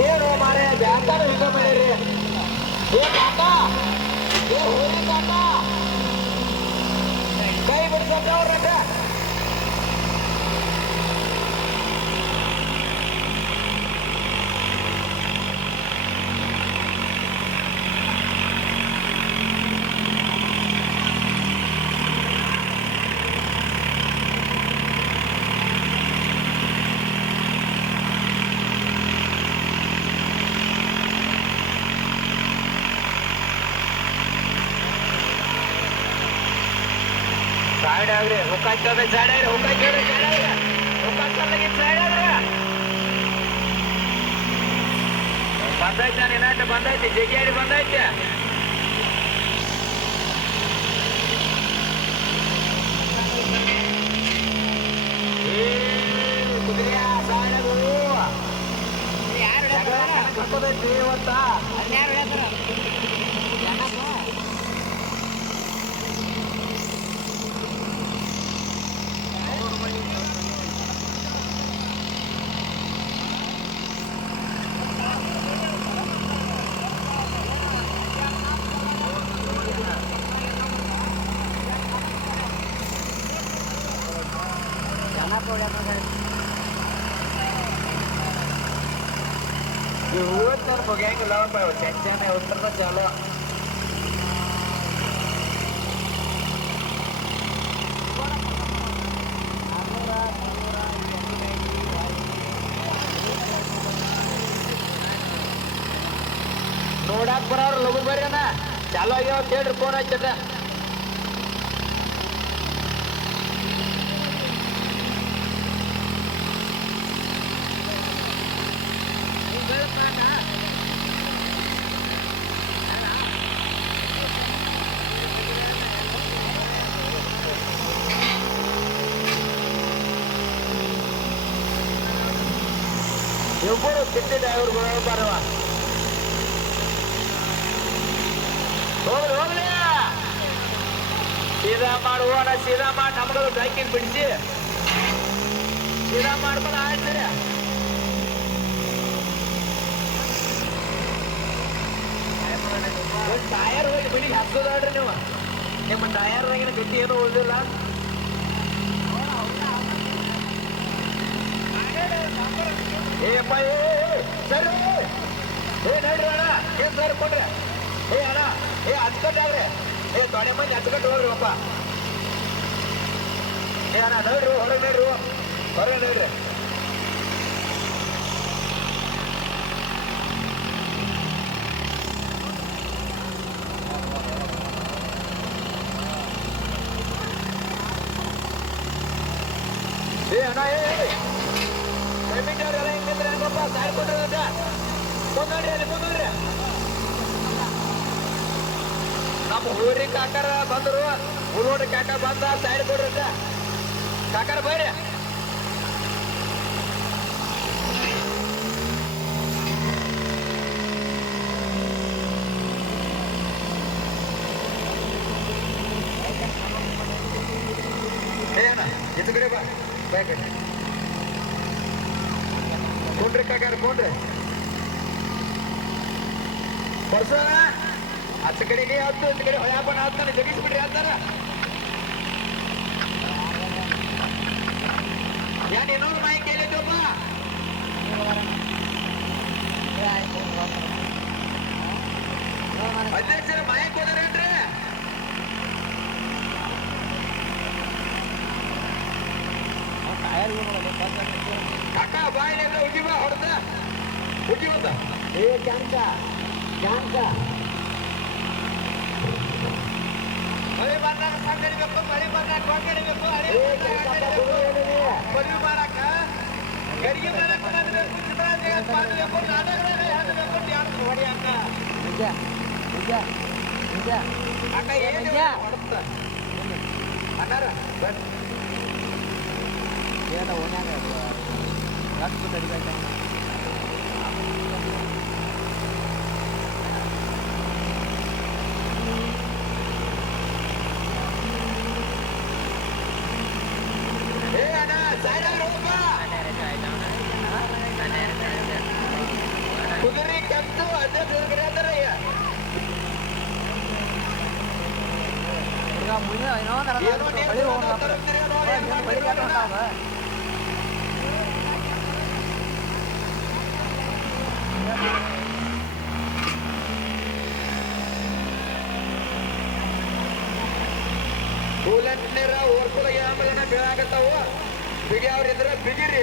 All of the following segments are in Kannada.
ಏನು ಮಾರೇ ಬ್ಯಾತಾರ ಹಿಂಗ ಮಾಡ್ರಿ ಏ ಕೈ ಬಿಡ್ಸೋಕ ಅವ್ರಕ್ಕ ಸೈಡ್ ಆಗ್ರಿ ಹುಕ್ಕ ಹಚ್ಚೋದ ಸೈಡ್ ಆಗ್ರಿ ಹುಕ್ಕ ಹಚ್ಚೋದ ಸೈಡ್ ಆಗ್ರಿ ಹುಕ್ಕ ಹಚ್ಚೋದಾಗಿ ಸೈಡ್ ಆಗ್ರಿ ಬಂದೈತೆ ಏನಾಯ್ತು ಬಂದೈತೆ ಜಗ್ಗಿಯಾಡಿ ಬಂದೈತೆ ಏ, ಕುದುರೆಯ side ಆಗು. ಜಗಳ ಇವತ್ತ. ಮುಗಿಯಂಗಿಲ್ಲ ಚೆಂಚನೆ ಉತ್ತರದ ಚಾಲು ನೋಡಾಕ್ ಬರೋರು ಲಘು ಬರ್ರಿ ಅಣ್ಣ ಚಾಲು ಆಗ್ಯಾವ ಕೇಳ್ರಿ ಫೋನ್ ಫೋನ್ ಹಚ್ಚದ ಇಬ್ಬರು ಸಿಟ್ಟಿ ಡ್ರೈವರ್ ಬರುವ ಹೋಗ್ಲಿ ಹೋಗ್ಲಿ ಸೀದಾ ಮಾಡುವಣ ಸೀದಾ ಮಾಡಿ ನಮ್ಗಳು ಬೈಕಿಗೆ ಬಿಡಿಸಿ ಸೀದಾ ಮಾಡ್ಕೊಂಡು ಆಯ್ತು ಟಯರ್ ಹೋಗಿ ಬಿಡಿ ಹಾಕೋದಾಡ್ರಿ ನೀವು ನಿಮ್ಮ ಟಯರ್ನಾಗಿನ ಗಟ್ಟಿ ಏನೂ ಉಳಿದಿಲ್ಲ ಏ ಅಪ್ಪ ಏ ಏ, ಸರಿ ಏ ನಡ್ರಿ ಅಣ್ಣ ಏನ್ ಸರ್ ಕೊಡ್ರಿ ಏ ಅಣ್ಣ ಏ ಹಚ್ಕಟ್ಟಾಗ್ರಿ ಏ ತೊಡೆ ಮಂದಿ ಹಚ್ಕಟ್ಟು ಹೋಗ್ರಿ ಅಪ್ಪ ಏ ಅಣ್ಣ ನೋಡ್ರಿ ಹೊರಗೆ ನೋಡ್ರಿ ಹೊರಗೆ ನೋಡ್ರಿ ಏ ಅಣ್ಣ ಏ ಏ. ಪೇಮೆಂಟ್ ಅವ್ರೆಲ್ಲ ಹೆಂಗಿದ್ರೆ ನಮ್ಮ ಊರಿ ಕಾಕರ ಬಂದರು. ಹುಡುಗ ಕಾಕ ಬಂದ ಸೈಡ್ ಕೊಡ್ರಿ ಕಾಕರ ಬರ್ರಿ ಏ ಅಣ್ಣ ಇದು ಕಡೆ ಬಾ ಬಾ ಈ ಕಡೆ ಕೊಂಡ್ರಿ ಬರ್ಸ? ಅಚ್ಚ ಕಡೆಗೆ ಹತ್ತು ಈ ಕಡೆ ಹೊಯಾಪಣ ಹತ್ತಾನೆ ಜಗಿಸ್ಬಿಡ್ರಿ ಅಂತಾರ. ಯಾನ್ ಇನ್ನೊಂದು ಮಾಯಿ ಕೇಳಿದ್ದಪ್ಪ? ಅಧ್ಯಕ್ಷರ ಮಾಯಿ ಕೊಡರೇನ್ರಿ ಕಾಕ ಬಾಯಿಲೆಲ್ಲ ಉಜ್ಜಿ ಬಾ ಹೊಡೆದ. ಬಂದ ಏ ಕ್ಯಾಂಕ ಕ್ಯಾಂಕ ಮಳೆ ಬಂದಾಗ ಸಂಗಡಿಬೇಕು ಮಳೆ ಬಂದಾಗ ಕೊಂಗಡಿಬೇಕು ಮದುವೆ ಮಾಡಾಕ ಗಡಿಗೆ ಮಾಡಾಕ ಮಾಡಬೇಕು ಮಾಡಬೇಕು ನಾಟಕದಾಗ ಹೇಳಬೇಕು ಡ್ಯಾನ್ಸ್ ನಿಜ ನಿಜ ನಿಜ ಅಕ್ಕ ಏನು ಅಣ್ಣಾರ ಬಟ್ ಏನ ಓನ್ಯಾಗ ರಕ್ತ ಮುಂದೆ ಅರ್ಧ ಏನೋ ಬಳಿ ಹೋಗೋಣ ಬಳಿ ಮಾಡ್ತೀರಿ ಕಟ್ಟಾವ ನೀರ ಓರ್ಕುಲ ಬೀಳಾಕತ್ತಾವ. ಬಿಗಿ ಅವ್ರ ಇದ್ರ ಬಿಗಿರಿ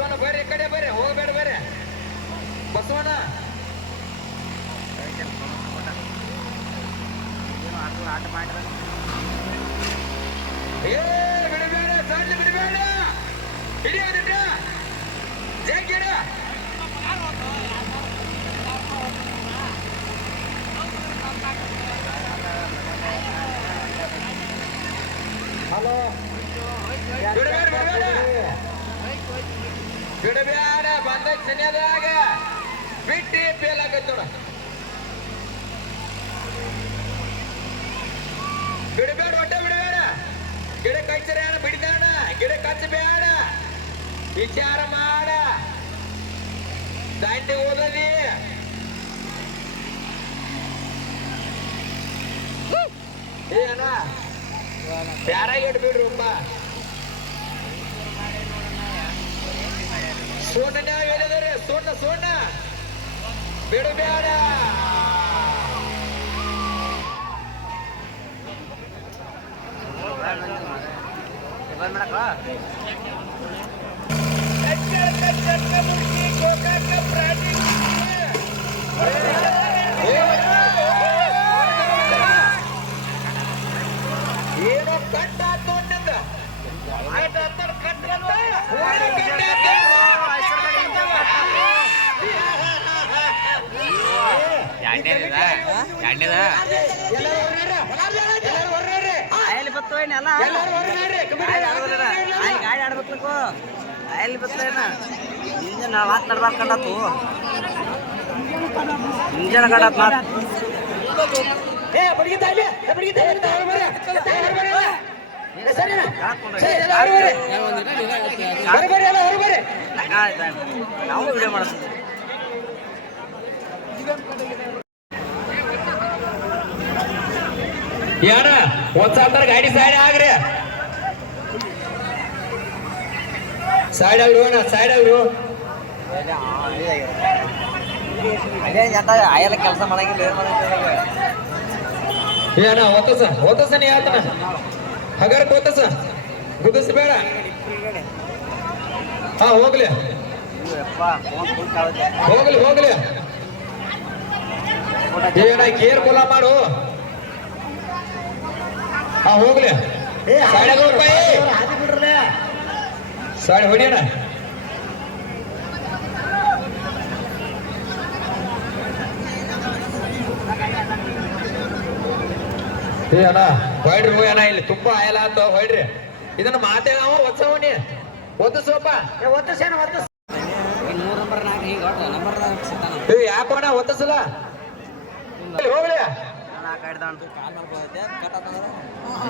ಬಸವಣ್ಣ ಬರ್ರಿ ಕಡೆ ಬರ್ರಿ ಹೋಗ್ಬೇಡ ಬರ್ರಿ ಬಸವಣ್ಣ ಆಟ ಮಾಡಿದ್ರೆ ಏ ಬಿಡಬೇಡ ಸಣ್ಣ ಬಿಡಬೇಡ ಹಿಡಿಯೋದಿಟ್ಟ ಜಗ್ಗಿಡ ಹಲೋ ಬಿಡಬೇಡ ಬಿಡಬೇಡ ಬಿಡಬೇಡ ಬಂದ ಸನಿಯದಾಗ ಬಿಟ್ಟಿ ಫೇಲ್ ಆಗೈತೆ ನೋಡ. ಬಿಡಬೇಡ ಒಟ್ಟ ಬಿಡಬೇಡ. ಗಿಡ ಕಚ್ಚರ ಬಿಡಿದಾಣ ಗಿಡ ಕಚ್ಚಬೇಡ. ವಿಚಾರ ಮಾಡ. ದಾಂಡಿ ಓದದಿ ಏ ಅಣ್ಣ ಸೋಣ್ಣ ಹೇಳಿದಾರೆ ಸೋಣ್ಣ ಸೋಣ್ಣ ಬಿಡಬೇಡ ಮಾಡಕ್ಕ ಏನೋ ಕಟ್ಟಾತು ಅನ್ನಂದ ಎರಡನೇದ ಎರಡನೇದ ಆಯಲ್ಲಿ ಬತ್ತು ಏನೆಲ್ಲ ಗಾಡಿ ಆಡ್ಬೇಕು ಆಯಲ್ಲಿ ಬತ್ತು ಏನ ಇಂಜನ್ ಮಾತು ನಡ್ಬಾರ್ದು ಕಂಡತ್ತು ಇಂಜನ್ ಕಂಡತ್ ಮಾತು ಬರ್ರಿ ಬರ್ರಿ ಎಲ್ಲ. ಹೊರಗೆ ಬರ್ರಿ ನಾವು ವಿಡಿಯೋ ಮಾಡಿಸ್ತೀವಿ ಯಾರ? ಒಂದ್ ಸಾವಿರ ಗಾಡಿ ಸೈಡ್ ಆಗ್ರಿ. ಸೈಡ್ ಆಗ್ರಿ ಅಣ್ಣ ಸೈಡ್ ಜತ ಆಯಲ್ಲ ಕೆಲಸ ಮಾಡಂಗಿಲ್ಲ ಏನ್ ಒತ್ತಸ ಒತ್ತಸ ನೀ ಹೇಳ್ತನ. ಹಗರ್ ಕೂತಸ. ಗುದಿಸ್ ಬೇಡ ಹಾ, ಹೋಗ್ಲಿ. ಹೋಗ್ಲಿ ಹೋಗ್ಲಿ. ಏನ ಕೇರ್ ಕುಲ ಮಾಡು. ಹಾ ಹೋಗ್ಲಿ. ಸಾಡಿ ಹೊಡಿಯೋಣ ಏ. ಅಣ್ಣ. ಹೊಯ್ಡ್ರಿ ಹೋಗಿ ಅಣ್ಣ ಇಲ್ಲಿ ತುಂಬಾ ಆಯಲ್ಲ ಅಂತ ಹೊಯ್ಡ್ರಿ. ಇದನ್ನ ಮಾತೇನವ ಅವ ಒತ್ತು ಸೋಪ ಏ ಒತ್ತಸೇನ ಒತ್ತಸ ಯಾಕೋಣ ಒತ್ತಸಲ ಹೋಗ್ಲಿ.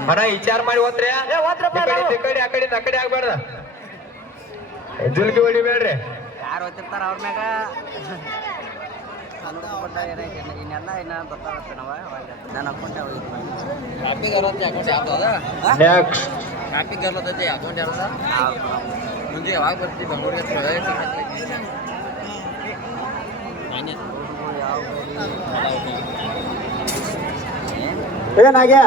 ಅಣ್ಣ ವಿಚಾರ ಮಾಡಿ ಓದ್ರಿ ಈ ಕಡೆ ಆ ಕಡೆ ಆ ಕಡೆ ಆಗ್ಬಾರ್ದ. ಜುಲ್ಕಿ ಹೊಡಿಬೇಡ್ರಿ ಯಾರು ಹೋಗ್ತಿರ್ತಾರ ಅವ್ರ ಮ್ಯಾಗ. ಮುಂದೆ ಯಾವಾಗ ಬರ್ತೀವಿ? ಬೆಂಗಳೂರಿಗೆ ಏನಾಗ್ಯಾ